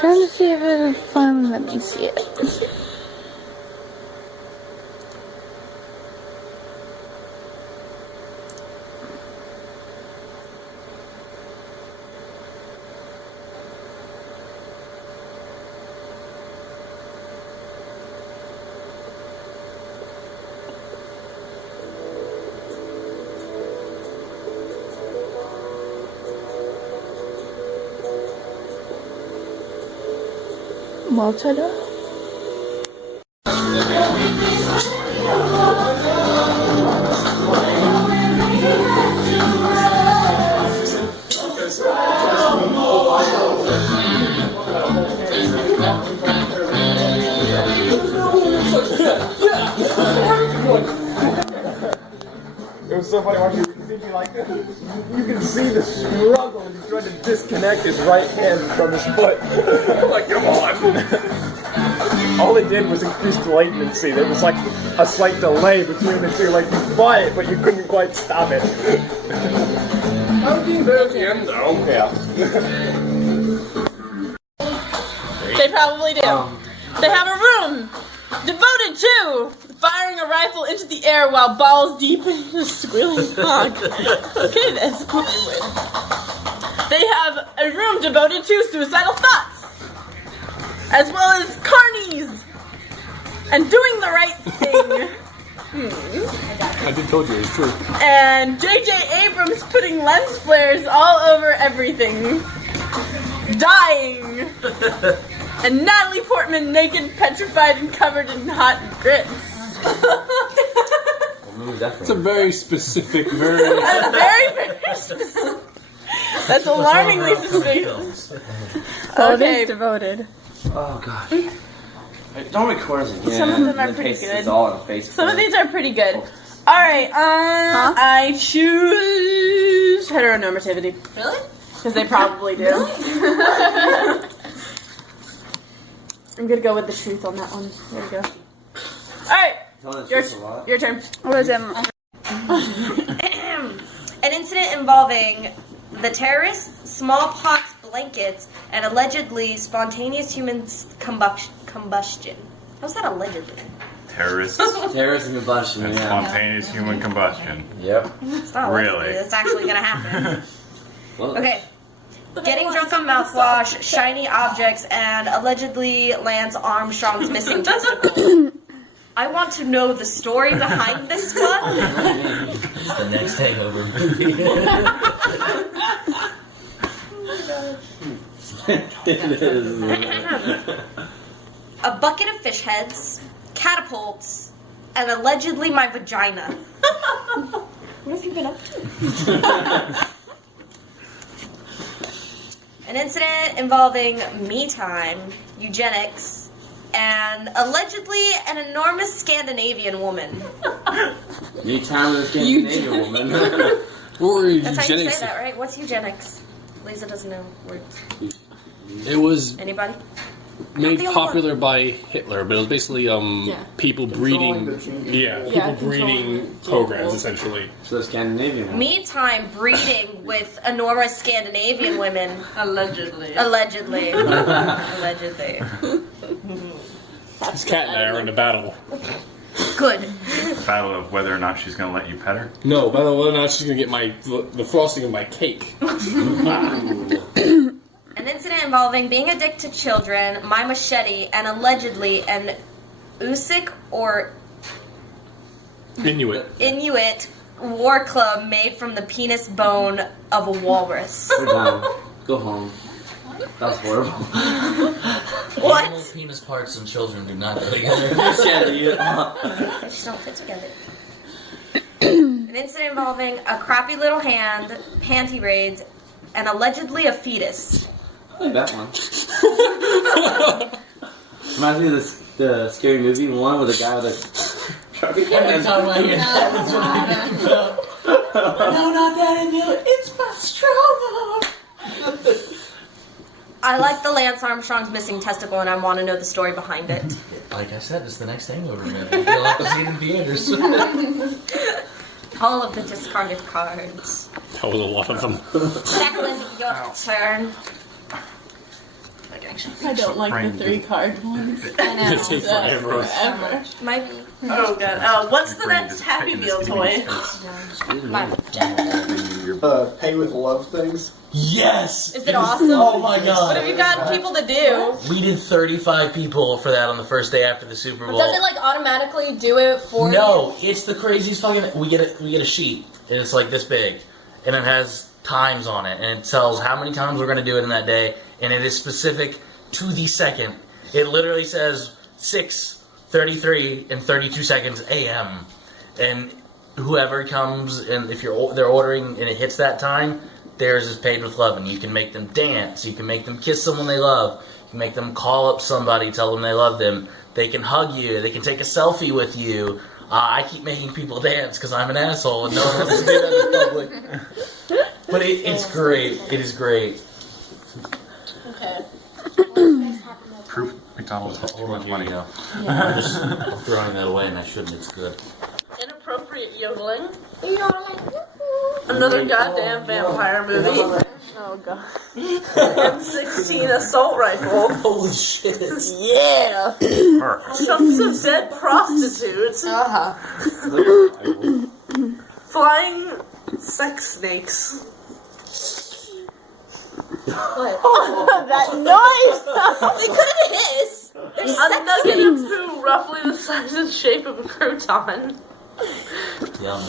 Trying to see if it'll fun. Let me see it. Malta. It was so funny watching thinking like you can see the struggle as he's trying to disconnect his right hand from his foot. I'm like, come on. All they did was increase the latency. There was like a slight delay between the two. Like you buy it, but you couldn't quite stop it. I was being there at the end though. Yeah. They probably do. They have a room devoted to firing a rifle into the air while balls deep in a squealing hog. Okay, that's weird. They have a room devoted to suicidal thoughts, as well as carnies, and doing the right thing. I did told you it's true. And J.J. Abrams putting lens flares all over everything. Dying. And Natalie Portman naked, petrified, and covered in hot grits. It's a very specific, very specific. That's alarmingly specific. Okay, devoted. Oh gosh. Don't record us again. Some of them are pretty good. It's all on Facebook. Some of these are pretty good. Alright, I choose heteronormativity. Really? Because they probably do. I'm gonna go with the truth on that one. There we go. Alright, your turn. What is it? An incident involving the terrorists, smallpox blankets, and allegedly spontaneous human combustion. How's that allegedly? Terrorists Terrorism combustion, and yeah. spontaneous human combustion. Yep. It's not Really? allegedly, it's actually gonna happen. Well, Okay. Getting drunk on mouthwash, shiny objects, and allegedly Lance Armstrong's missing testicle. I want to know the story behind this one. It's the next hangover movie. it is. A bucket of fish heads, catapults, and allegedly my vagina. What have you been up to? An incident involving me time, eugenics, and allegedly an enormous Scandinavian woman. Me time with a Scandinavian woman. Or That's how you eugenics. say that, right? What's eugenics? Lisa doesn't know words. It was Anybody? made the only popular by Hitler, but it was basically people breeding, people breeding programs essentially. So Scandinavian one. Me time breeding with enormous Scandinavian women. Allegedly. Allegedly. Allegedly. This cat and I are in a battle. Good. Battle of whether or not she's going to let you pet her. No, by the way, now she's gonna get the frosting of my cake. An incident involving being addicted to children, my machete, and allegedly an Usik or Inuit war club made from the penis bone of a walrus. We're done. Go home. That was horrible. What? Animal penis parts and children do not go together. They just don't fit together. An incident involving a crappy little hand, panty raids, and allegedly a fetus. I like that one. Reminds me of the scary movie one with a guy with a sharpie hand. No, not that Inuit. It's my stroller. I like the Lance Armstrong's missing testicle, and I want to know the story behind it. Like I said, it's the next hangover movie. You'll have to see it in theaters. All of the discarded cards. That was a lot of them. Declan, your turn. I don't like the 3-card ones. It takes forever. Forever. Might be. Oh god. What's the next Happy Meal toy? Pay with love things. Yes! Is it awesome? Oh my god. What have you got people to do? We did 35 people for that on the first day after the Super Bowl. Does it like automatically do it for you? No, it's the craziest fucking. We get a sheet, and it's like this big, and it has times on it, and it tells how many times we're gonna do it in that day, and it is specific to the second. It literally says 6:33 and 32 seconds a.m. and whoever comes, and if they're ordering and it hits that time, theirs is paid with love, and you can make them dance, you can make them kiss someone they love, you can make them call up somebody, tell them they love them, they can hug you, they can take a selfie with you. I keep making people dance because I'm an asshole and no one wants to do that in public. But it's great. It is great. Okay. Proof McDonald's has too much money. I'm throwing that away, and I shouldn't. It's good. Inappropriate yodeling. Another goddamn vampire movie. Oh god. M16 assault rifle. Holy shit! Yeah. Chunks of dead prostitutes. Flying sex snakes. What? That noise! They couldn't hiss. A nugget of poo roughly the size and shape of a crouton. Yum.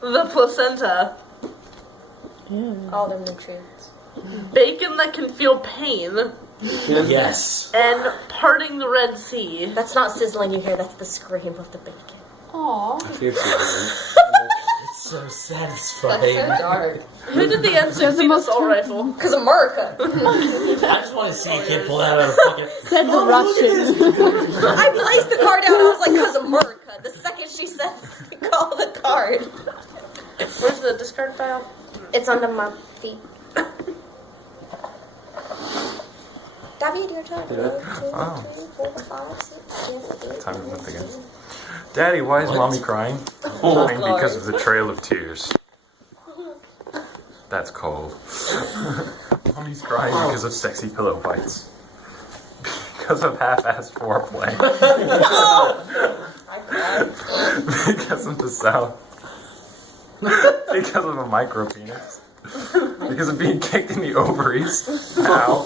The placenta. All the nutrients. Bacon that can feel pain. Yes. And parting the Red Sea. That's not sizzling you hear, that's the scream of the bacon. Aww. It's so satisfying. dark. Who did the M16 assault rifle? Because America. I just want to see a kid pull that out of fucking. Said the Russian. I placed the card down and I was like, because America. The second she said, call the card. Where's the discard pile? It's under my feet. David, your turn. 1, 2, 3, 4, 5, 6, 7, 8, Time to lift again. Daddy, why is mommy crying? Crying because of the trail of tears. That's cold. Mommy's crying because of sexy pillow fights. Because of half-assed foreplay. Because of the South. Because of a micro penis. Because of being kicked in the ovaries. Ow.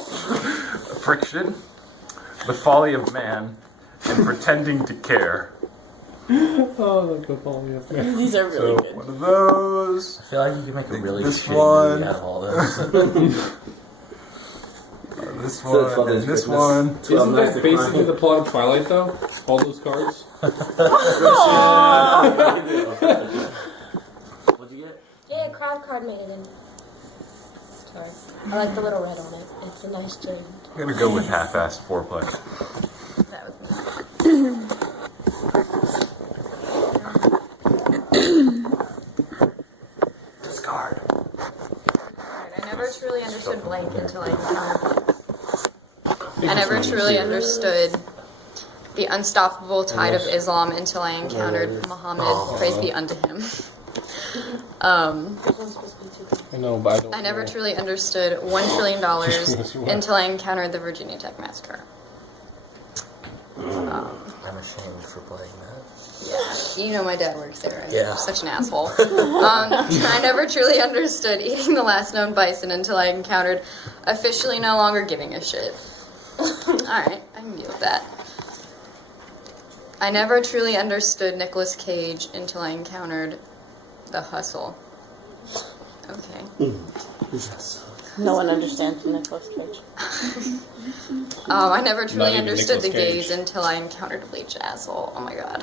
Friction. The folly of man. And pretending to care. Oh, the folly of man. These are really good. One of those. I feel like you could make a really This shitty one. movie out of all this. This one, and this one. Isn't that basically the plot of Twilight, though? All those cards? What'd you get? Yeah, crowd card made it in. Sorry. I like the little red on it. It's a nice change. I'm gonna go with half-assed foreplay. That was Discard. I never truly understood blank until I encountered. I never truly understood the unstoppable tide of Islam until I encountered Muhammad, praise be unto him. I know, but I don't I never know. truly understood $1 trillion until I encountered the Virginia Tech massacre. I'm ashamed for playing that. Yeah, you know my dad works there, right? Yeah. Such an asshole. I never truly understood eating the last known bison until I encountered officially no longer giving a shit. Alright, I can deal with that. I never truly understood Nicolas Cage until I encountered The Hustle. Okay. No one understands Nicolas Cage. I never truly even understood the Nicolas Cage. gaze until I encountered a bleached asshole. Oh my god.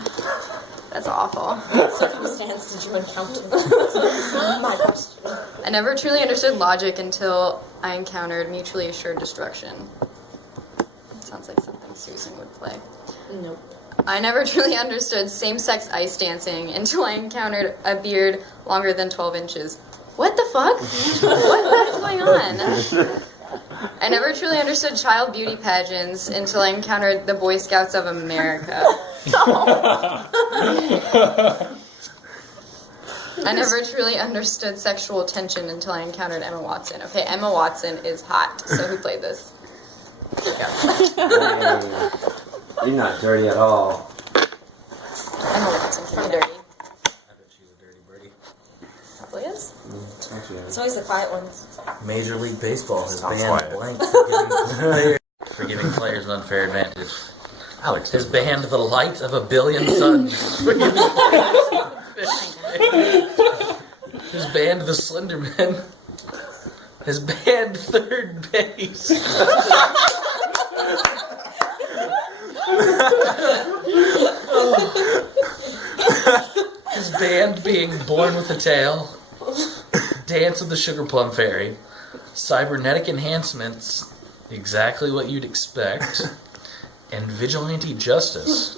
That's awful. What circumstance did you encounter? My question. I never truly understood logic until I encountered mutually assured destruction. Sounds like something Susan would play. Nope. I never truly understood same-sex ice dancing until I encountered a beard longer than 12 inches. What the fuck? What is going on? I never truly understood child beauty pageants until I encountered the Boy Scouts of America. I never truly understood sexual tension until I encountered Emma Watson. Okay, Emma Watson is hot. So who played this? Hey, you're not dirty at all. Emma Watson from Dirty. I bet she's a dirty birdie. Probably is. It's always the quiet ones. Major League Baseball has Not banned quiet. blank for giving players an unfair advantage. Alex Has banned the light of a billion suns for giving has banned the Slenderman. Has banned third base. Has banned being born with a tail. Dance of the Sugar Plum Fairy. Cybernetic enhancements. Exactly what you'd expect. And vigilante justice.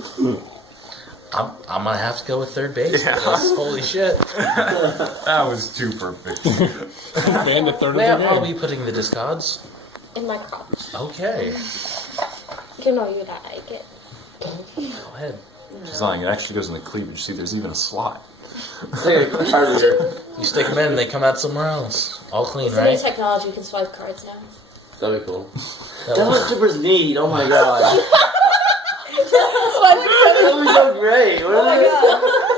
I'm gonna have to go with third base. Yeah. Because, holy shit. That was too perfect. And the third Where of the are game. we putting the discards? In my crotch. Okay. You know you that like it. Go ahead. She's lying. It actually goes in the cleavage. See, there's even a slot. You stick them in, they come out somewhere else. All clean, So many right? technology, you can swipe cards now. That'd be cool. That That's was- what strippers need. Oh my god. That would be so great. What are they?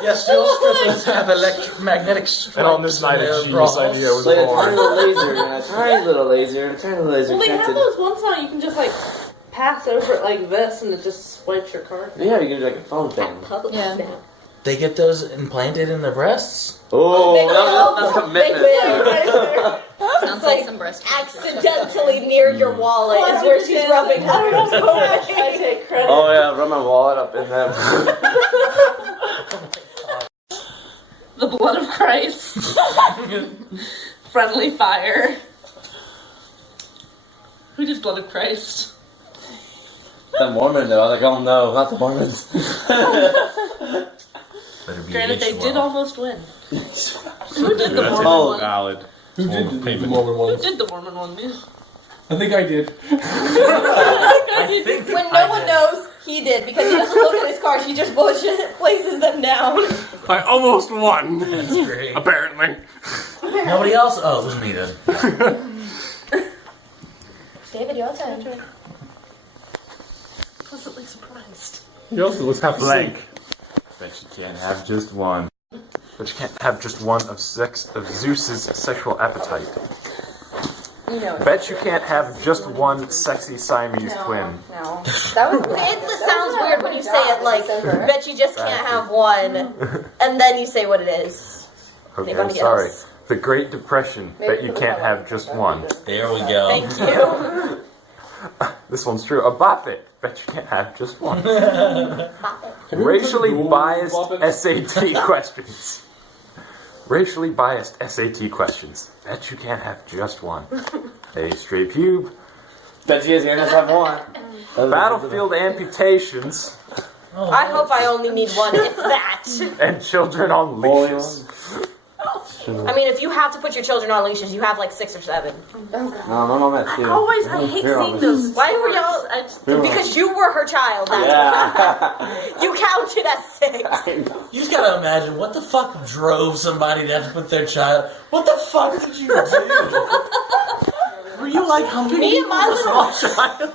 Yes, your strippers have electromagnetic stripes. And on this night, in their she bras. decided it was Like a tiny born. little laser, and a tiny little laser, and a tiny little laser Well, they have connected. those ones now you can just like pass over it like this and it just swipes your card. Yeah, you can do like a phone thing. Public Yeah. now. They get those implanted in their breasts? Oh, They will. that's They commitment. will. Sounds like some breast cancer. Accidentally near your wallet is where she's rubbing her. I take credit. Oh yeah, rub my wallet up in them. The blood of Christ. Friendly fire. Who did blood of Christ? The Mormon though, I was like, oh no, not the Mormons. Better be Granted, they did Ishmael. almost win. Who did the That's Mormon Oh. one? valid. Who did the payment? Mormon Who ones? did the Mormon one? I think I did. I think When no one knows, he did because he doesn't look at his cards. He just places them down. I almost won. That's great. Apparently. Nobody else? Oh, it was me then. David, your turn. Pleasantly surprised. You also look half Blank. Bet you can't have just one. But you can't have just one of Zeus's sexual appetite. You know it. Bet you can't have just one sexy Siamese twin. No. That was. It sounds weird when you say it like, bet you just can't have one, and then you say what it is. Okay, Anybody sorry. else? The Great Depression. Bet you can't have just one. There we go. Thank you. This one's true. A bop it. Bet you can't have just one. Racially biased SAT questions. Racially biased SAT questions. Bet you can't have just one. A straight pube. Bet you guys are gonna have one. Battlefield amputations. I hope I only need one, if that. And children on leashes. I mean, if you have to put your children on leashes, you have like 6 or 7. No, my mom had two. I hate Here, seeing I'll- those. Why were y'all? Because you were her child. That's Yeah. You counted as 6. You just gotta imagine what the fuck drove somebody to have to put their child. What the fuck did you do? Were you like humping Me and my little child?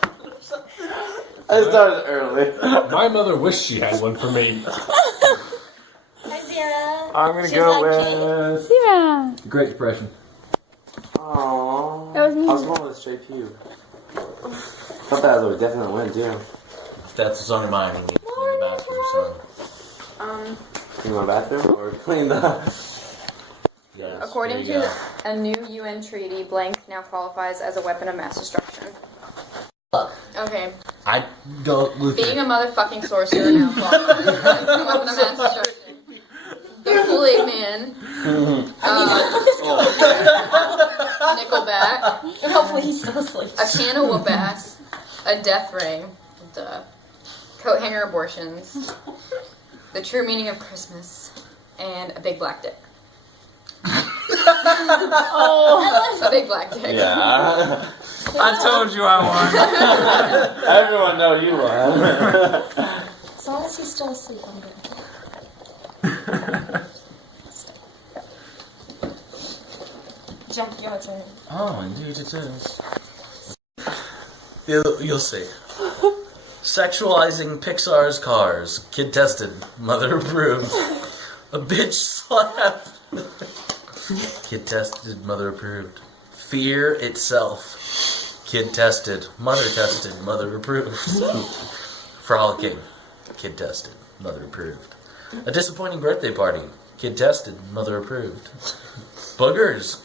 I started early. My mother wished she had one for me. Hi, Zara. I'm gonna She's go like with Yeah. the Great Depression. Aww. That was me. I was going with a straight pube. Thought that was a definite win too. That's what's on your mind when you clean the bathroom, son. Clean my bathroom or clean the. Yes, According there you to go. a new UN treaty, blank now qualifies as a weapon of mass destruction. Okay, I don't. being a motherfucking sorcerer now qualifies as a weapon of mass destruction. The Kool-Aid Man, Nickelback, Hopefully he's still asleep. a can of whoop-ass, a death ring, duh, coat hanger abortions, the true meaning of Christmas, and a big black dick. A big black dick. Yeah. I told you I won. Everyone know you won. As long as he's still asleep, I'm good. Jack, your turn. Oh, indeed it is. You'll see. Sexualizing Pixar's cars. Kid tested. Mother approved. A bitch slap. Kid tested. Mother approved. Fear itself. Kid tested. Mother approved. Frolicking. Kid tested. Mother approved. A disappointing birthday party. Kid tested. Mother approved. Boogers.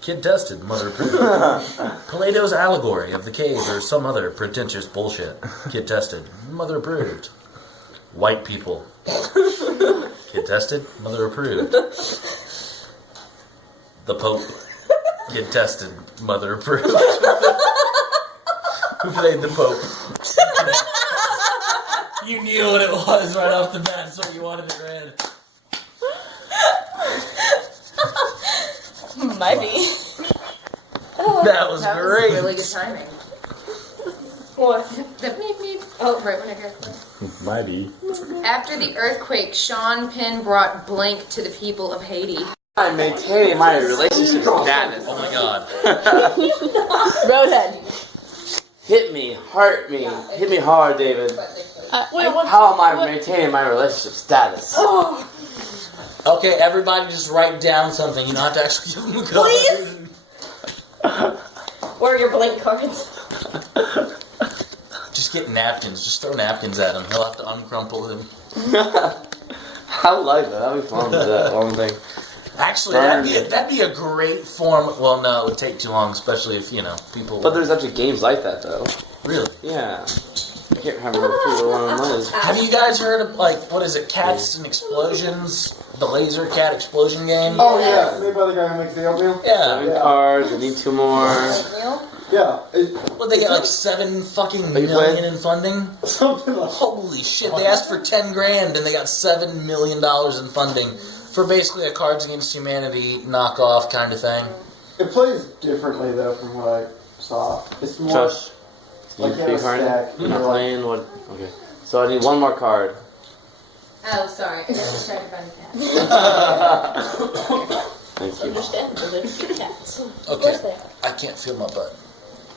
Kid tested. Mother approved. Plato's allegory of the cave or some other pretentious bullshit. Kid tested. Mother approved. White people. Kid tested. Mother approved. The Pope. Kid tested. Mother approved. Who played the Pope? You knew what it was right off the bat, so you wanted it read. Maybe. That was great. Really good timing. What? The beep beep. Oh, right when I heard it. Mighty. After the earthquake, Sean Penn brought blank to the people of Haiti. I'm maintaining my relationship status. Oh my god. Roadhead. Hit me, hurt me, hit me hard, David. Wait, what? How am I maintaining my relationship status? Okay, everybody just write down something. You don't have to actually give them a card. Please? Where are your blank cards? Just get napkins. Just throw napkins at him. He'll have to uncrumple them. I like that. That'd be fun with that one thing. Actually, that'd be a great form. Well, no, it would take too long, especially if, people... But there's actually games like that, though. Really? Yeah. I can't remember who one of them was. Have you guys heard of, what is it, Cats and Explosions? The Laser Cat Explosion game? Oh yeah, made by the guy who makes the oatmeal. Yeah. 7 cards, I need 2 more. Yeah. What, they get 7 fucking Are you million playing? in funding? Something like Holy shit, they asked for 10 grand and they got $7 million in funding for basically a Cards Against Humanity knockoff kind of thing. It plays differently though from what I saw. It's more Josh, can like you you have a card? stack. You're not playing? What? Okay. So I need 1 more card. Oh, sorry. I just tried to find the cat. Thank you. Understandable, they're cats. Okay, I can't feel my butt.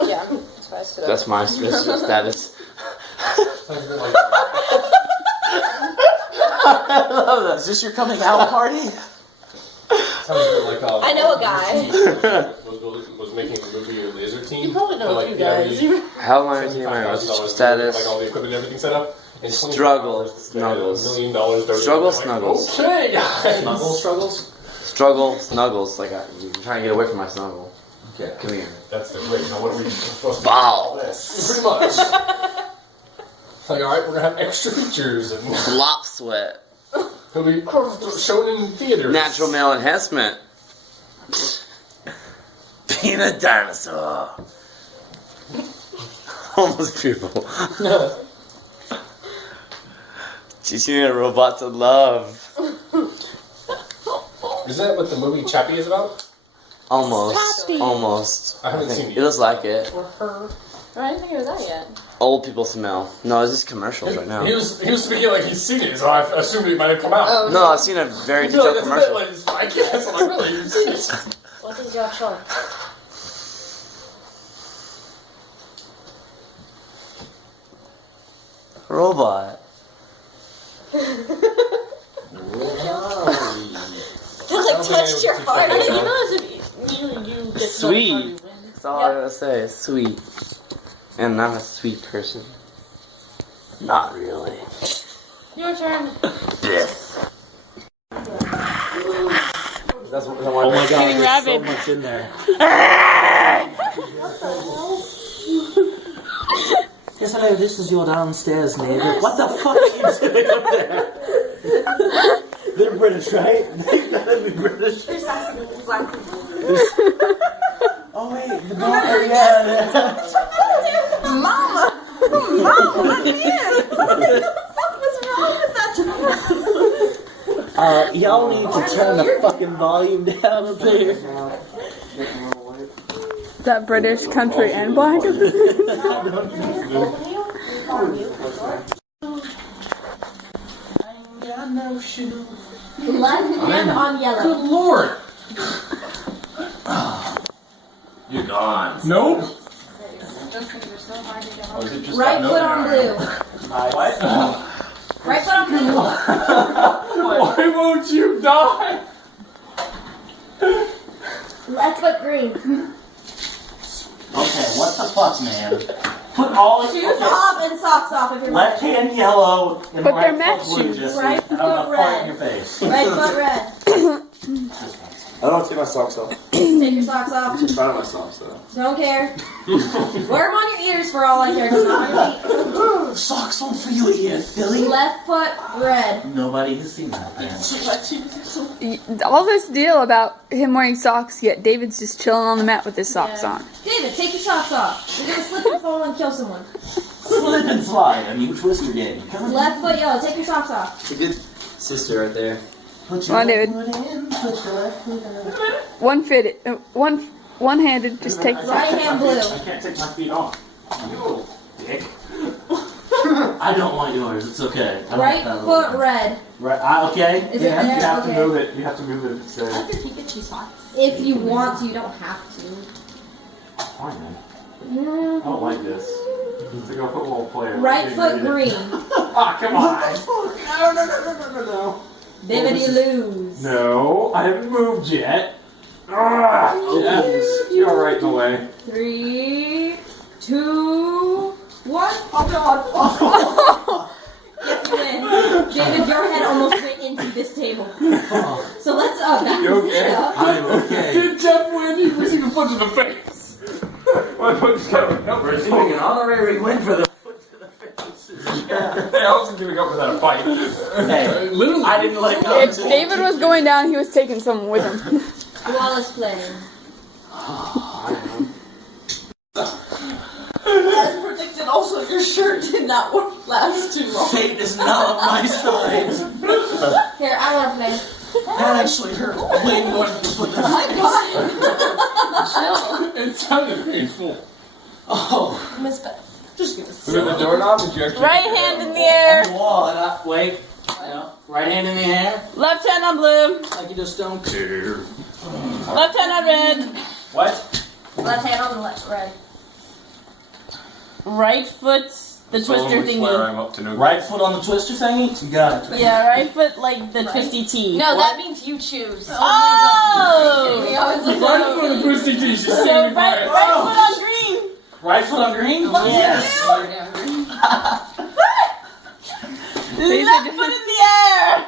Yeah, that's why I stood up. That's my relationship status. I love that. Is this your coming out party? I know a guy. was making a movie or laser team. You probably know a few guys. How am I maintaining my relationship status? Like all the equipment and everything set up. And Struggle snuggles. $1 million. Struggle snuggles. Okay, guys. Snuggle struggles? Struggle snuggles. Like I'm trying to get away from my snuggle. Okay. Come here. That's the great. Now what are we supposed to do? Wow. Pretty much. It's like, alright, we're gonna have extra features and Flop sweat. he'll be shown in theaters. Natural male enhancement. Being a dinosaur. Homeless people. Teaching a robot to love. Is that what the movie Chappie is about? Almost. Chappie. Almost. I haven't seen It it. looks like it. Or her. I didn't think it was that yet. Old people smell. No, it's just commercials right now. He was speaking like he's seen it, so I assumed it might have come out. Oh. No, I've seen a very I feel like detailed that's a bit commercial. like it's like yes, I'm like really, you've seen it. What is your choice? Robot. It touched your heart. I You don't know, as if you get Sweet. That's all I gotta say. It's sweet. And I'm a sweet person. Not really. Your turn. Beth. Oh my god, Getting there's rabid. so much in there. Yes, hello, this is your downstairs neighbor. What the fuck are you doing up there? They're British, right? They gotta be British. Oh wait, the dog, yeah. Mama! Mama, let me in! What the fuck was wrong with that? Y'all need to turn the fucking volume down up there. That British country and black? I got no shoes. Left hand on yellow. Good lord! You're gone. Nope. Oh, is it just Right no, foot on blue. What? Right foot on blue. Why won't you die? Left foot green. Okay, what the fuck, man? Put all Shoes okay. off and socks off if you're Left hand yellow and But right they're match foot blue, shoes. Jesse. Right And I'm foot gonna fart red. in your face. Right foot red. I don't take my socks off. Take your socks off. I'm proud of my socks though. Don't care. Wear them on your ears for all I care. Just not on your Socks on for you, you silly. feet. Left foot red. Nobody has seen that, man. All this deal about him wearing socks, yet David's just chilling on the mat with his socks on. David, take your socks off. You're gonna slip and fall and kill someone. Slip and slide. I mean, twister game. Left foot yellow. Take your socks off. Sister right there. Put Come on, David. foot in, put your left foot out. One-handed, just take the Right socks off. hand blue. I can't take my feet off. You little dick. I don't want yours. It's okay. I Right want that foot little- red. Right. Okay. Is it You there? have to Okay. move it. You have to move it. So. If you want to, you don't have to. Fine, man. I don't like this. It's like a football player. Right foot green. Ah, come on. No. David, you lose. No, I haven't moved yet. Ah, yes. You're right in the way. 3, 2, 1. Oh god. Yes, you win. David, your head almost went into this table. So let's back You okay? it up. I'm okay. Did Jeff win? He received a punch in the face. My punch just got no, We're doing an honorary win for the foot to the face. I wasn't giving up without a fight. Hey, Literally, I didn't let go. If David was going down, he was taking someone with him. Flawless play. As predicted, also your shirt did not last too long. Fate is not on my side. Here, I want to play. That actually hurt way more than the foot to the face. it sounded painful. Oh. Miss Beth. Just gonna Was it the doorknob? Did you actually? Right hand in the air. On the wall, and wait. No. Right hand in the air. Left hand on blue. Like you just don't care. Left hand on red. What? Left hand on the left, red. Right foot, the twister thingy. I'm up to no Right foot on the twister thingy? You got it. Yeah, right foot like the twisty T. No, that means you choose. Oh! Right foot on the twisty T. She's So standing by right it. foot on green. Right foot on green? Yes. Left foot in the air.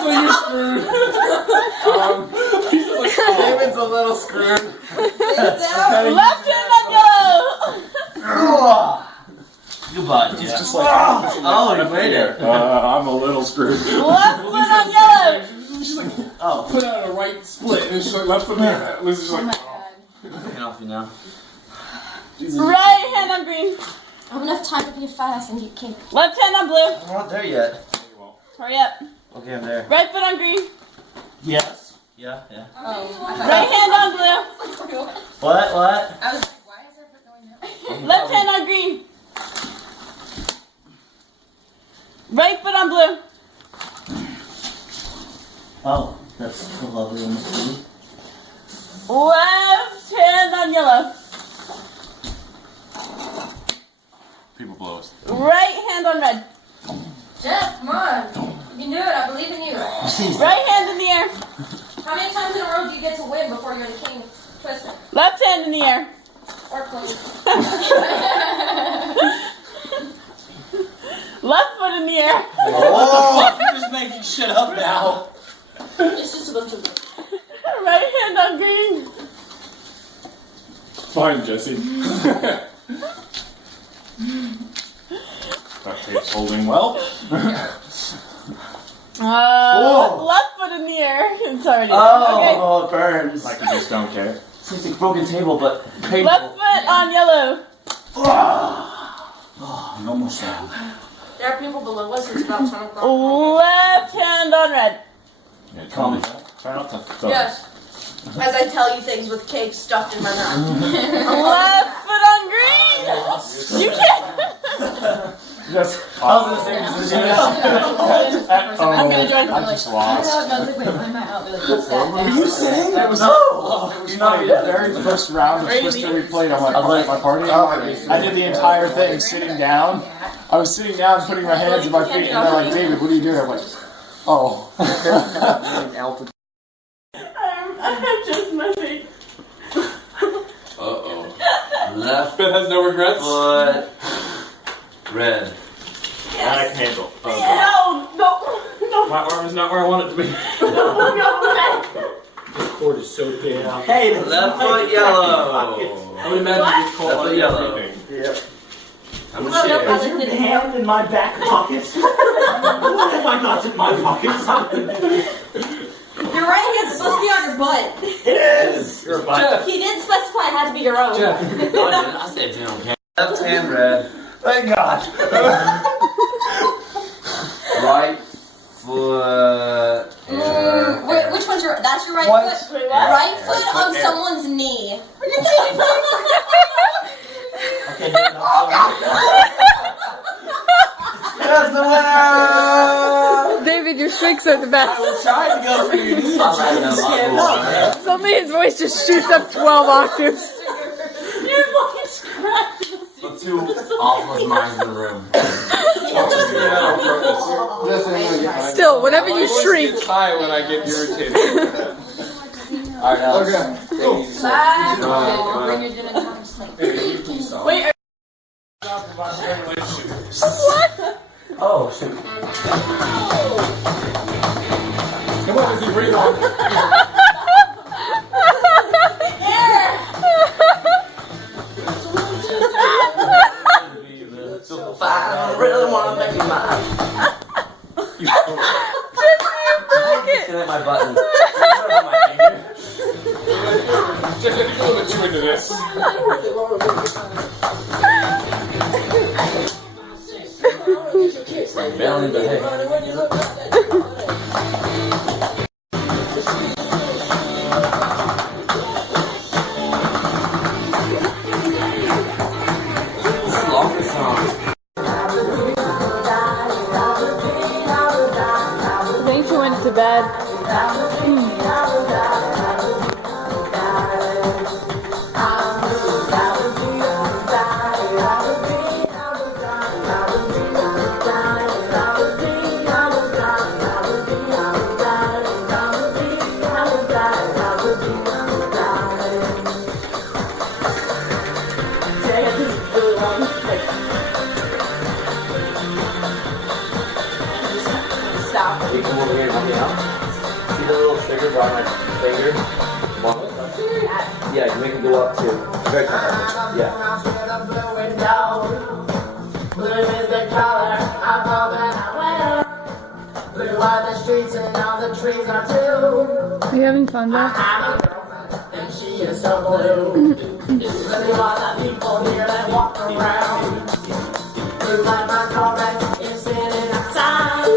So you're screwed. He's just like, David's a little screwed. Left hand on yellow. Goodbye. he's just like, Oh, you made it. I'm a little screwed. Left foot on yellow. She's like, Oh. put out a right split, and she's like, left foot there. Liz's just like, Get off you now. Right hand on green. I have enough time to be fast and get cake. Left hand on blue. I'm not there yet. Hurry up. Okay, I'm there. Right foot on green. Yes. Yeah. Right hand on blue. What? I was like, why is everything going down? Left hand on green. Right foot on blue. Oh, that's a lovely one. Left hand on yellow. People blow us. Right hand on red. Jeff, come on. You can do it. I believe in you. Right hand in the air. How many times in a row do you get to win before you're the king of twisting? Left hand in the air. Or clean? Left foot in the air. Oh, you're just making shit up now. It's just a bunch of right hand on green. fine, Jesse. That tape's holding well. Left foot in the air. It's already Oh, it burns. Like you just don't care. It's like a broken table, but painful. Left foot on yellow. Oh, I'm almost there. There are people below us. It's about 10 o'clock. Left hand on red. Yeah, Call me. Try not to. Yes. As I tell you things with cake stuffed in my mouth. Left foot on green. You can't. Just. I was gonna say this is I'm gonna join I just lost. Were you sitting? It was. You know, the very first round of Twister we played on my party. I did the entire thing sitting down. I was sitting down, putting my hands in my feet, and they're like, "David, what are you doing?" I'm like, "Oh." I have just my feet. Left Beth has no regrets. foot. Red. I can handle. No, no. My arm is not where I want it to be. This cord is so thin. Hey, Left foot yellow. I would imagine it's cold Left foot like yellow. everything. Yep. I'm No, gonna share. no, Is your hand in my back pocket? What have I not in my pocket? Your right hand's supposed to be on your butt. It is! You're a Jeff. He did specify it had to be your own. Jeff. I said it's okay. Left hand red. Thank God. Right foot. Which one's your? That's your right What? foot. Wait, what? Right foot on someone's knee. Okay, that's the winner! David, your shrieks are the I best. was trying to go for your knee and stand up. Suddenly his voice just shoots up 12 octaves. Your voice cracked. The two awfulest minds in the room. Still, whenever you My voice shriek, gets high when I get irritated. Alright, Alex. bring your gin and tonic snake. Wait, Oh, shoot. Come on, Izzy, bring it on. I really want to make you mine. Looking at my button. Just a little bit too into this. Bailing, but hey. This is the longest song. I think she went to bed. You come over here and help me out. See the little trigger on my finger? Yeah, you make it go up too. Very tight. Yeah. Blue is the color of all that I wear. Blue are the streets and all the trees are too. Are you having fun, I Beth? have a girlfriend and she is so blue. Blue are the people here that walk around. Blue like my girlfriend is sitting outside.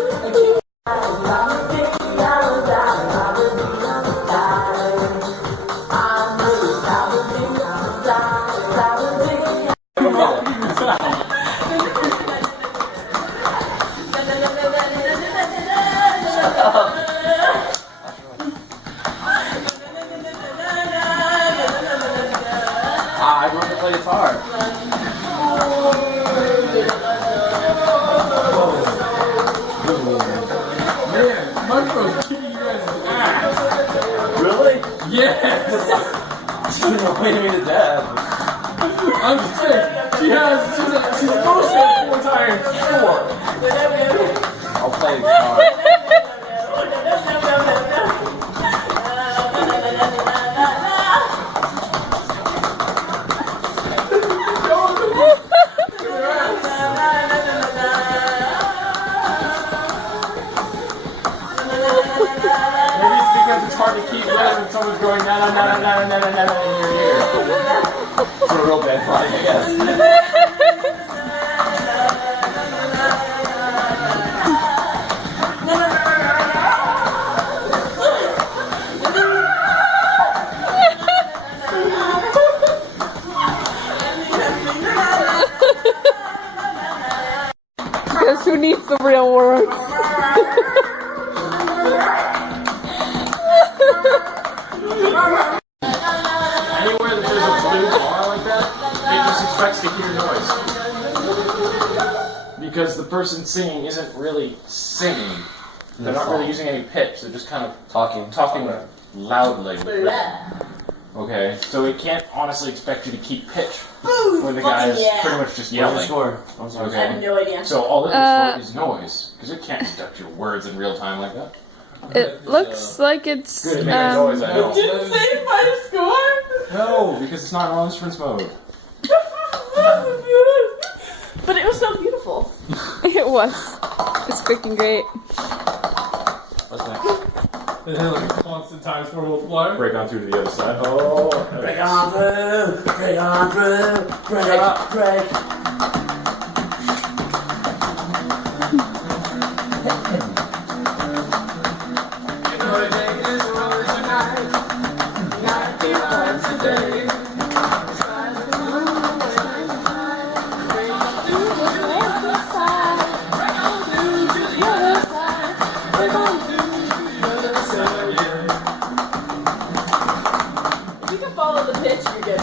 I want to play guitar. Man, Micro's kicking you guys' ass. Really? Yes! She's annoying me to death. I'm just saying, she's roasted 4 times. 4. I'll play guitar. Maybe it's because it's hard to keep running when someone's going na na na na na na na na in your ear. It's a real bad fight, I guess. the real world. Anywhere that there's a blue bar like that, it just expects to hear noise. Because the person singing isn't really singing. They're not really using any pitch. They're just kind of talking loudly. Okay, so it can't honestly expect you to keep pitch when the guy is pretty much just yelling. Score. I have no idea. So all it looks for is noise, because it can't conduct your words in real time like that. It looks like it's. Good to make a noise, I know. Didn't say final score. No, because it's not on instruments mode. But it was so beautiful. It was. It's freaking great. What's next? They had like a constant times 4 multiplier. Break on through to the other side. Oh, Break on through, break on through, break. If you can follow the pitch, you're good.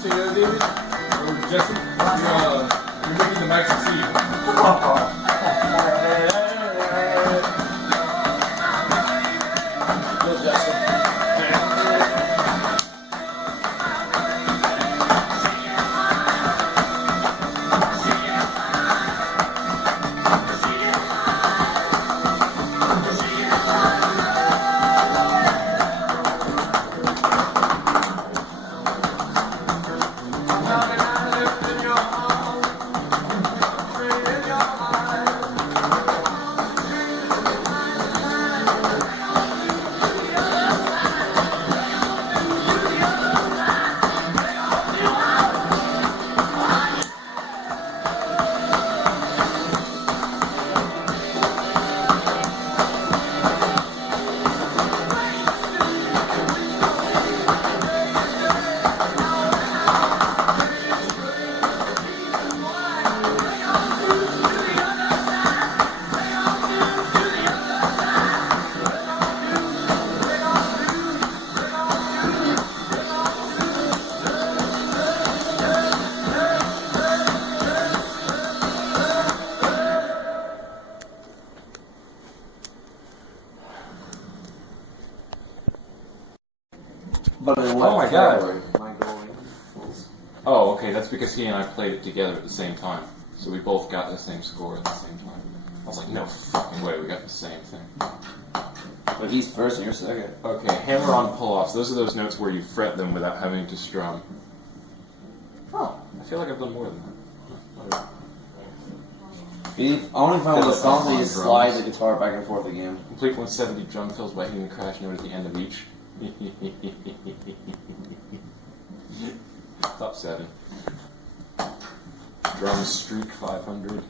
So you know, David, or Jesse, you're making the mic succeed. Oh my god. Oh, okay, that's because he and I played it together at the same time. So we both got the same score at the same time. I was like, no fucking way, we got the same thing. But he's first and you're second. Okay, hammer on pull-offs. Those are those notes where you fret them without having to strum. Oh, I feel like I've done more than that. I only found the song that you slide the guitar back and forth again. Complete 170 drum fills by hitting the crash note at the end of each. Top 7. Drum streak 500.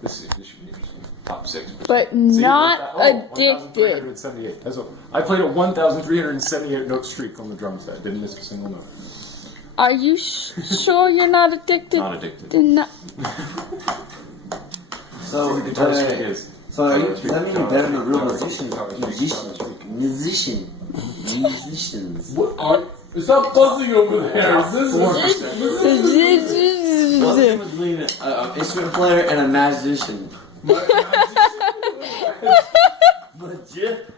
This should be interesting. Top 6. But not addicted. 1,378. That's what I played a 1,378 note streak on the drum set. Didn't miss a single note. Are you sure you're not addicted? Not addicted. So, the guitar streak is. So that means you're better than a real musicians. What are? Stop buzzing over there. What's the difference between an instrument player and a magician?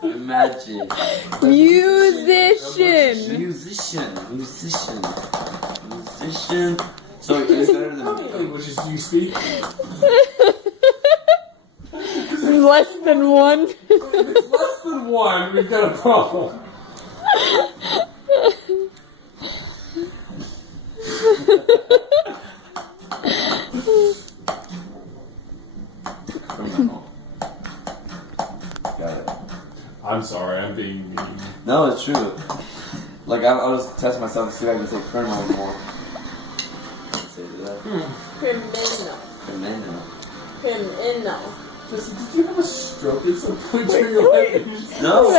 Magic. Musician. So it's better than How many languages do you speak? Less than one. If it's less than one, we've got a problem. Like, I'll just test myself to see if I can say criminal anymore. Let's say that. Criminal. Criminal. Jesse, did you have a stroke at some point during your life? No, Hold on,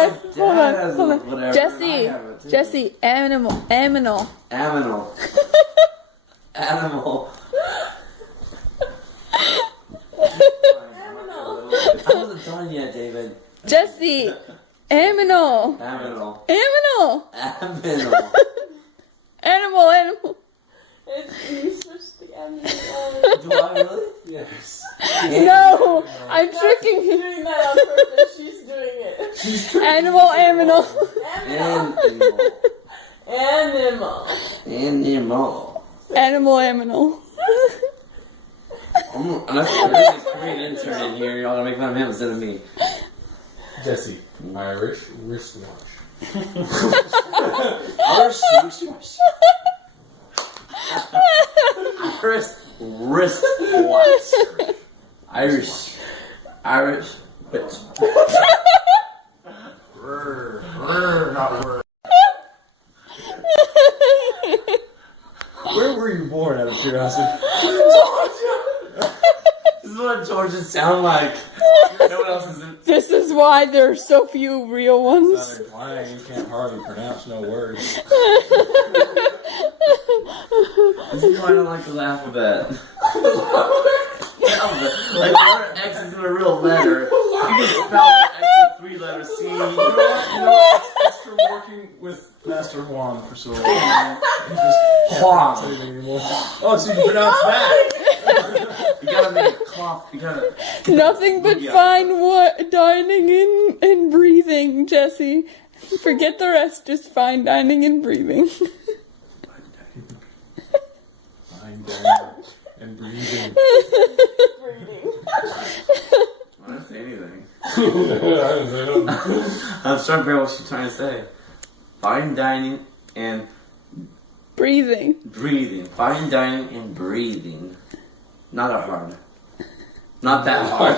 Dad has hold on. whatever. I Jesse, have it too. Jesse, animal. Aminal. Animal. I wasn't done yet, David. Jesse, aminal. Aminal. Aminal. Aminal. Animal. You switched the animal. Do I really? Yes. No, I'm tricking you. Doing that on purpose. She's doing it. Animal. Animal. Animal. Unless there's a Korean intern in here, y'all gonna make fun of him instead of me. Jesse, Irish wristwatch. Irish wristwatch. Irish witch. Not word. Where were you born, out of curiosity? This is what Georgians sound like. No one else is in. This is why there are so few real ones. Southern twang, you can't hardly pronounce no words. This is why I don't like the alphabet. Like, the letter X is in a real letter. You can spell an extra 3-letter C. You know what? It's from working with Master Juan for so long. He just can't pronounce anything anymore. Oh, so you can pronounce that? You gotta make a cough. You gotta. Nothing but fine dining and breathing, Jesse. Forget the rest, just fine dining and breathing. Fine dining and breathing. I didn't say anything. I'm trying to figure out what she's trying to say. Fine dining and Breathing. Fine dining and breathing. Not a hard. Not that hard.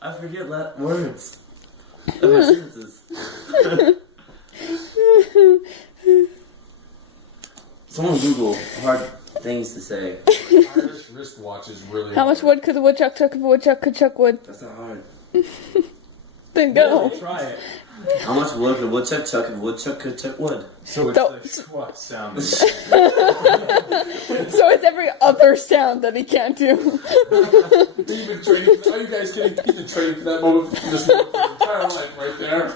I forget words. Of my sentences. Someone Google hard things to say. Irish wristwatch is really How much wood could the woodchuck chuck if a woodchuck could chuck wood? That's not hard. Then go. Try it. How much wood could a woodchuck chuck if a woodchuck could chuck wood? So it's the squat sound. So it's every other sound that he can't do. You've been training. Are you guys kidding? He's been training for that moment for this moment for his entire life right there.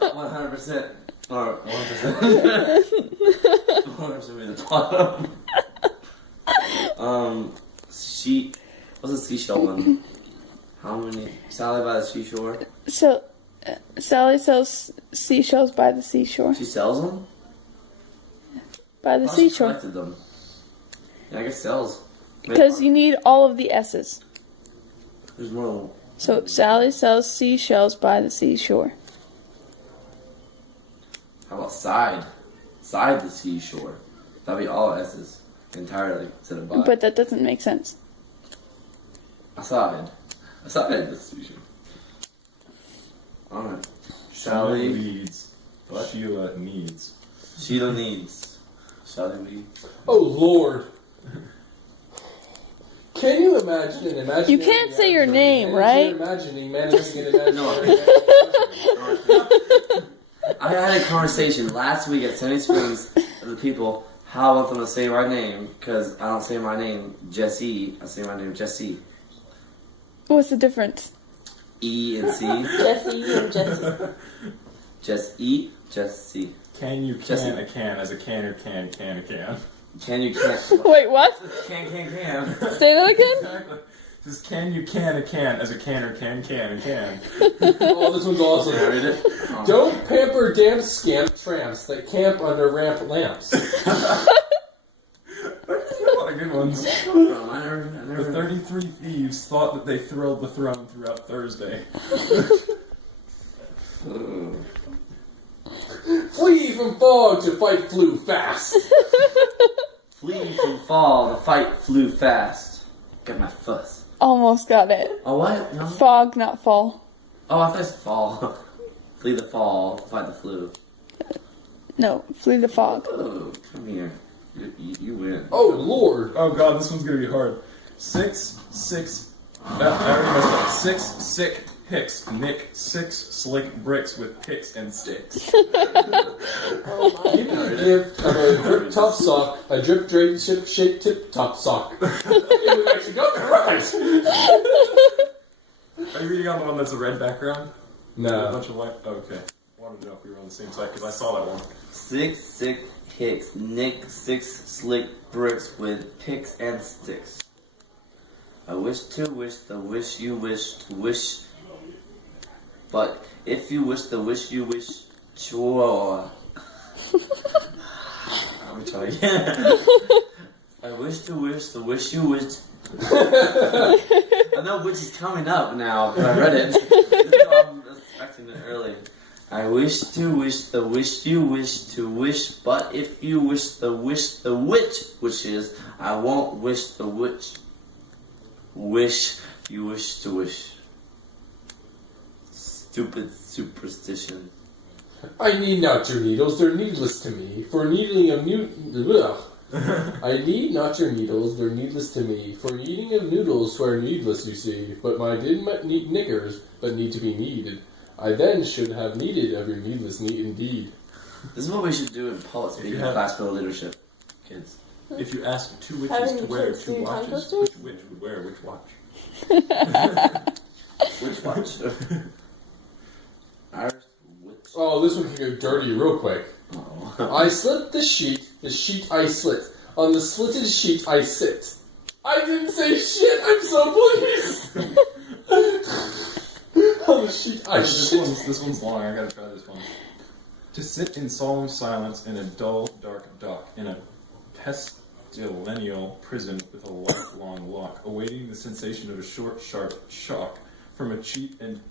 100%. Or 1%. 100% be the bottom. What's the seashell one? How many? Sally by the seashore. So, Sally sells seashells by the seashore. She sells them? By the She seashore. collected them. Yeah, I guess sells. Because you need all of the S's. There's more than one. So, Sally sells seashells by the seashore. How about side? Side the seashore. That'd be all S's. Entirely. Instead of by. But that doesn't make sense. Aside the seashore. Alright. Sally leads. Sheila needs. Sheila needs. Sally leads. Oh Lord. Can you imagine an imaginary You can't say your name, right? Imagining managing an imaginary I had a conversation last week at Sunny Springs with the people how I want them to say my name, because I don't say my name Jesse, I say my name Jesse. What's the difference? E and C. Jesse and Jesse. Just E, just C. Can you Jesse. can a can as a can or can a can? Can you can? Wait, what? Can. Say that again? Exactly. Just can you can a can as a can or can. Oh, this one's awesome. Can I read it? Oh. Don't pamper damn scamp tramps that camp under ramp lamps. A lot of good ones. The 33 thieves thought that they thrilled the throne throughout Thursday. Flee from fog to fight flew fast. Flee from fall, the fight flew fast. Get my fuss. Almost got it. Oh, what? No? Fog, not fall. Oh, I thought it's fall. Flee the fall, fight the flu. No, flee the fog. Oh, come here. You win. Oh, Lord. Oh, God, this one's going to be hard. 6, I already messed up. 6 sick hicks. Nick 6 slick bricks with picks and sticks. Gift of a drip top sock, a drip drape shit tip top sock. You actually got that right. Are you reading on the one that's a red background? No. A bunch of white? Okay. I wanted to know if we were on the same side because I saw that one. 6 sick hicks. Nick 6 slick bricks with picks and sticks. I wish to wish the wish you wish to wish. But if you wish the wish you wish, sure. Let me try again. I wish to wish the wish you wish. I know which is coming up now because I read it. So I'm expecting it early. I wish to wish the wish you wish to wish, but if you wish the witch wishes, I won't wish the wish you wish to wish. Stupid superstition. I need not your needles, they're needless to me. For needling of I need not your needles, they're needless to me. For needing of noodles swear needless, you see. But my didn't need knickers, but need to be needed. I then should have needed of your needless need indeed. This is what we should do in public speaking class for leadership. Kids. If you ask 2 witches to wear 2 watches, which witch would wear which watch? Which watch? Oh, this one can go dirty real quick. I slit the sheet I slit. On the slitted sheet I sit. I didn't say shit, I'm so pleased! On the sheet I shit. This one's long, I gotta try this one. To sit in solemn silence in a dull, dark dock, in a pestilential prison with a lifelong lock, awaiting the sensation of a short, sharp shock from a cheap and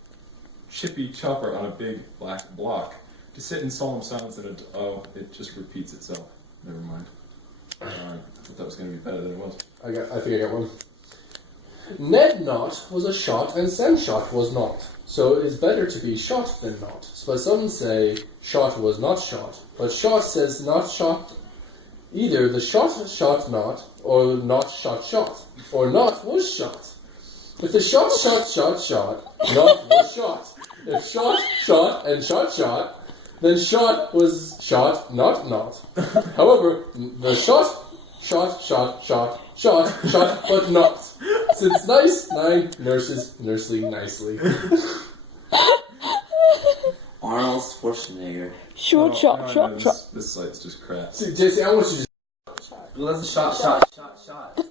chippy chopper on a big black block. To sit in solemn silence in a... Oh, it just repeats itself. Never mind. I thought that was going to be better than it was. I think I got one. Ned Not was a shot and Sam Shot was not. So it's better to be shot than not. But some say shot was not shot. But shot says not shot. Either the shot not, or not shot, or not was shot. If the shot, not was shot. If shot, and shot, then shot was shot, not. However, the shot, but not. Since nice, 9 nurses, nursing nicely. Arnold Schwarzenegger. Shot. This site's just crap. See, Jesse, I want you to... Well, that's a shot.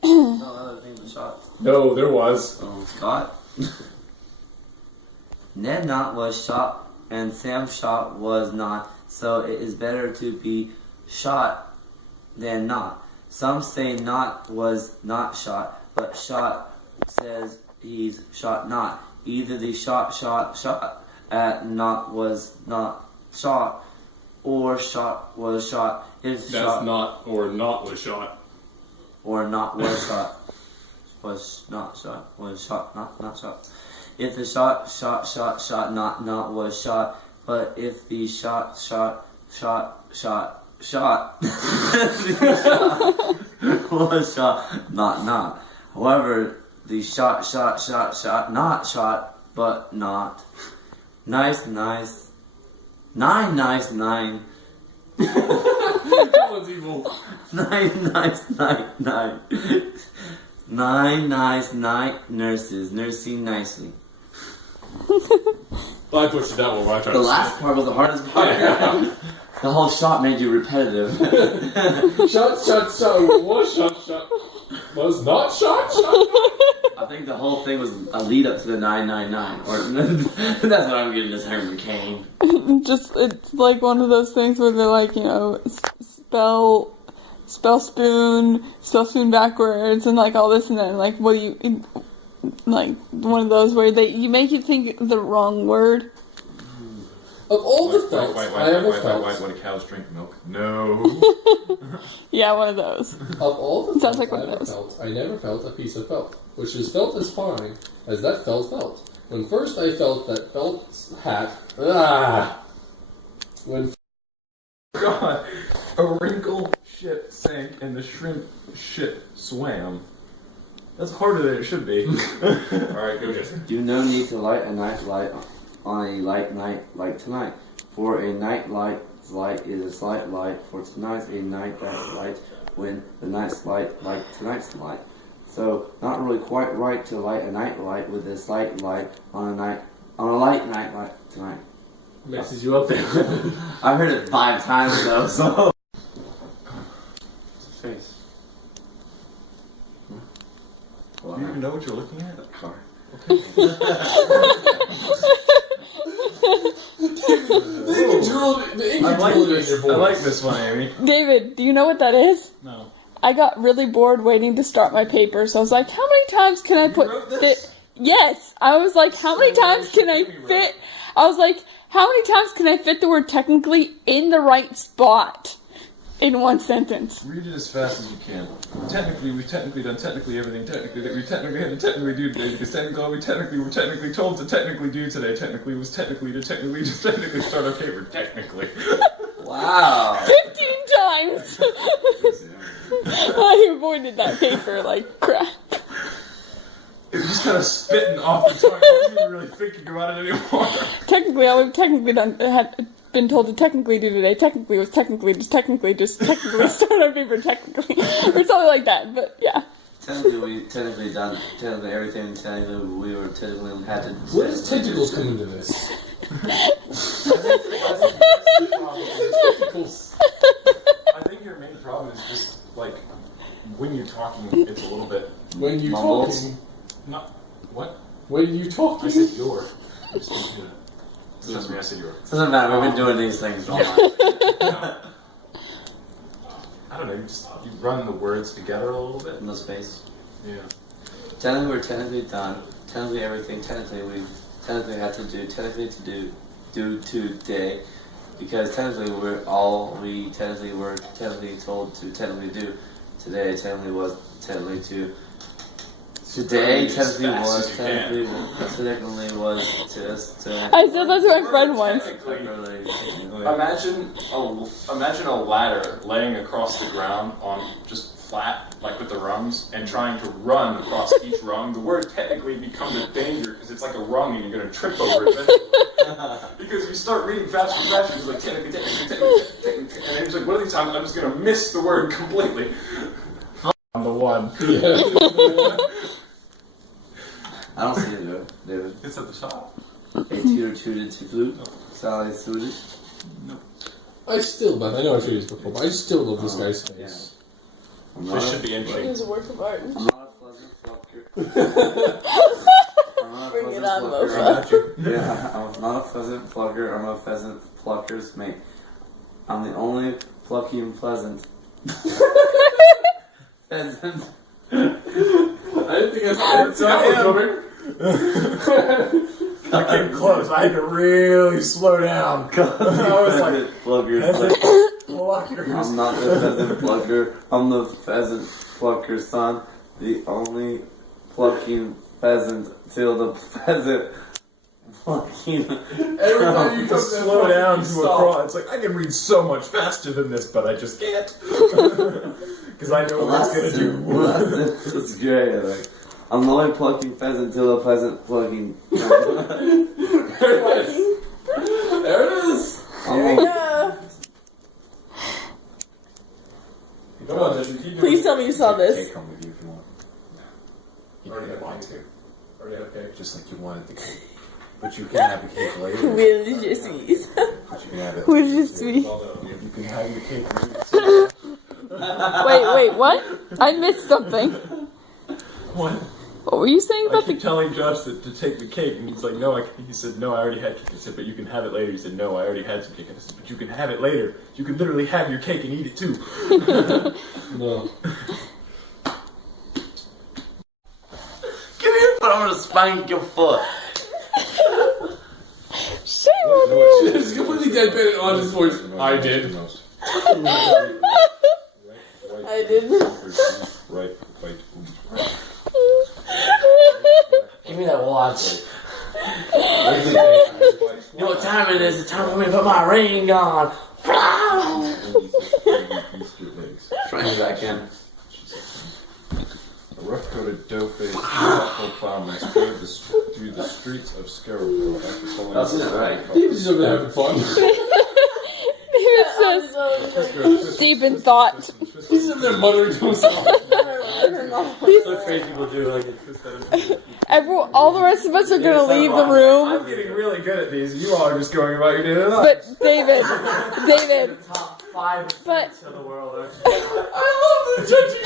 No other thing but shot. No, there was. Oh, Scott. Ned Not was shot and Sam Shot was not, so it is better to be shot than not. Some say not was not shot, but shot says he's shot not. Either the shot at not was not shot, or shot was shot. If That's shot, not, or not was shot. or not was shot. Was not shot. Was shot not shot. If the shot not was shot, but if the shot was shot not. However, the shot not shot, but not. Nice. 9 nice. That one's evil. 9 nice nurses nursing nicely. I pushed it down when I tried The to last part was the hardest part. The whole shot made you repetitive. Shot. Was shot. Was not shot. I think the whole thing was a lead up to the 999. Or that's what I'm getting this Herman Cain. Just, it's like one of those things where they're like, spell spoon backwards, and like all this, and then like, what do you, like one of those where you make you think the wrong word. Of all the felts I ever felt... Why do cows drink milk? No. Yeah, one of those. Of all the Sounds felts like one I of ever those. felt, I never felt a piece of felt, which is felt as fine as that felt. When first I felt that felt's hat... When... God, a wrinkle ship sank and the shrimp ship swam. That's harder than it should be. Alright, go Jesse. You no need to light a night light on a light night like tonight. For a night light's light is a slight light. For tonight's a night that light when the night's light like tonight's light. So not really quite right to light a night light with a slight light on a light night like tonight. Messes you up there. I heard it 5 times though, so. Face. Do you even know what you're looking at? Car. The ink drilled in your voice. I like this one, Amy. David, do you know what that is? No. I got really bored waiting to start my paper, so I was like, how many times can I put Yes, I was like, how many times can I fit? I was like, how many times can I fit the word technically in the right spot in one sentence? Read it as fast as you can. Technically, we've technically done technically everything technically that we technically had to technically do today, because technically all we technically were technically told to technically do today technically was technically to technically start our paper technically. Wow. 15 times! I avoided that paper like crap. It was just kind of spitting off the tongue. I wasn't even really thinking about it anymore. Technically, I would have technically had been told to technically do today. Technically was technically start our paper technically. Or something like that, but yeah. Technically, we technically done technically everything. Technically, we were technically had to. Where does tentacles come into this? I think your main problem is just like when you're talking, it's a little bit. When you mumbles. talking. Not what? When you talking. I said your. Trust me, I said your. Doesn't matter. We've been doing these things all night. I don't know. You run the words together a little bit. No space. Yeah. Technically, we're technically done. Technically, everything. Technically, we technically had to do. Technically, to do today, because technically we technically were technically told to technically do today. Technically was technically to. Today technically was just to. I said that to my friend once. Imagine a ladder laying across the ground on just flat, like with the rungs, and trying to run across each rung. The word technically becomes a danger because it's like a rung and you're going to trip over it eventually. Because you start reading faster and faster, you're like technically, and then you're like, one of these times I'm just going to miss the word completely. I'm the one. I don't see it, David. It's at the top. A tutor tooted to flute. Sally suited. No. I still, Beth, I know I've seen this before, but I still love this guy's face. Yeah. This should be interesting. It was a work of art. I'm not a pleasant plucker. Bring it on, Mofa. Yeah, I'm not a pheasant plucker. I'm a pheasant plucker's mate. I'm the only plucky and pleasant pheasant. I didn't think I saw it coming. I came close. I had to really slow down. I was like, Pluckers. pluckers. I'm not the pheasant plucker. I'm the pheasant plucker's son. The only plucking pheasant till the pheasant plucking. Every time you come Slow down to a crawl. It's like, I can read so much faster than this, but I just can't. Because I know what it's going to do. It's great. Like, I'm the only plucking pheasant till the pheasant plucking. There it is. There it is. There we go. Come on, Jesse. Keep Please tell me you saw this. Cake home with you if you want. Already had mine too. Already had cake. Just like you wanted the cake. But you can have the cake later. With Jesse's. But you can have it. With Jesse. You can have your cake later. Wait, what? I missed something. What? What were you saying I about keep telling Josh to take the cake, and he's like, no, he said, no, I already had cake. I said, but you can have it later. He said, no, I already had some cake. I said, but you can have it later. You can literally have your cake and eat it too. No. Give me your foot, I'm gonna spank your foot. Shame on No, you. It's completely deadpan on his voice. I did. I did. Right. Give me that watch. You know what time it is? It's time for me to put my ring on. Trying back in. A rough-coated, dough-faced, thoughtful plowman strode through the streets of Scaraboo after pulling That's not right. He was over there having fun. It's just deep in thought. He's in there muttering to himself. That's crazy people do. Like, All the rest of us are gonna leave the room. I'm getting really good at these. You all are just going about your daily life. But David, top 5 but of the world. I love the judging.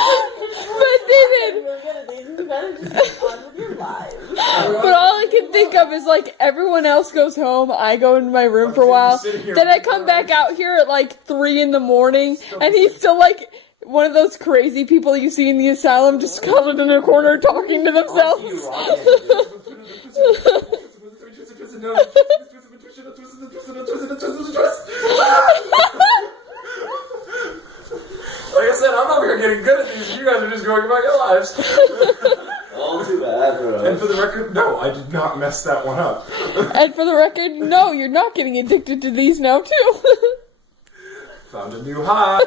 but all I can think of is like everyone else goes home, I go into my room for a while, then I come back out here at like 3 in the morning, and he's still like one of those crazy people you see in the asylum, just cuddled in a corner talking to themselves. Like I said, I'm over here getting good at these. You guys are just going about your lives. All too bad, bro. And for the record, no, I did not mess that one up. And for the record, no, you're not getting addicted to these now too. Found a new high.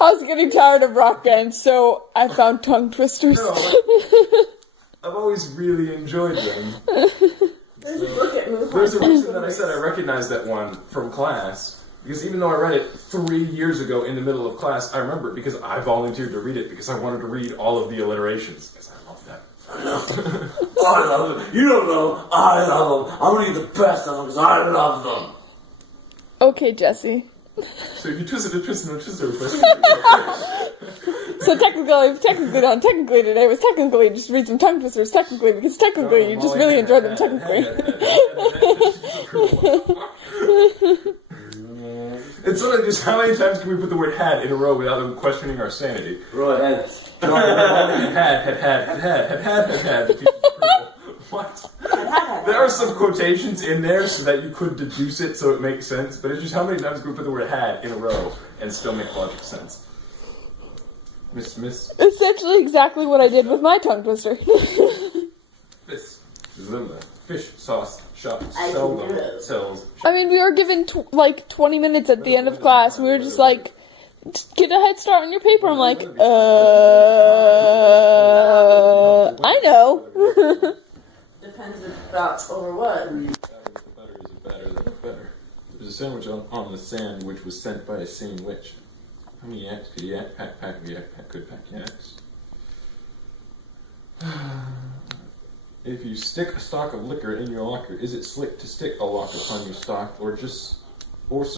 I was getting tired of rock bands, so I found tongue twisters. No, I've always really enjoyed them. There's a reason that I said I recognized that one from class. Because even though I read it 3 years ago in the middle of class, I remember it because I volunteered to read it because I wanted to read all of the alliterations. Because I love that. I love them. You don't know. I love them. I'm gonna get the best of them because I love them. Okay, Jesse. So if you twist it, twist it, twist it. So technically today was technically just read some tongue twisters technically because technically you just really enjoyed them technically. It's sort of just how many times can we put the word had in a row without them questioning our sanity? Roy had. Had. What? There are some quotations in there so that you could deduce it so it makes sense, but it's just how many times can we put the word had in a row and still make logical sense? Miss. Essentially exactly what I did with my tongue twister. Fish sauce shop sells. I mean, we were given 20 minutes at the end of class. We were just like, get a head start on your paper. I'm like, I know. Depends if that's over what. Better. There's a sandwich on the sand which was sent by a sane witch. How many yaks could yak pack if yak pack could pack yaks? If you stick a stock of liquor in your locker, is it slick to stick a lock upon your stock, or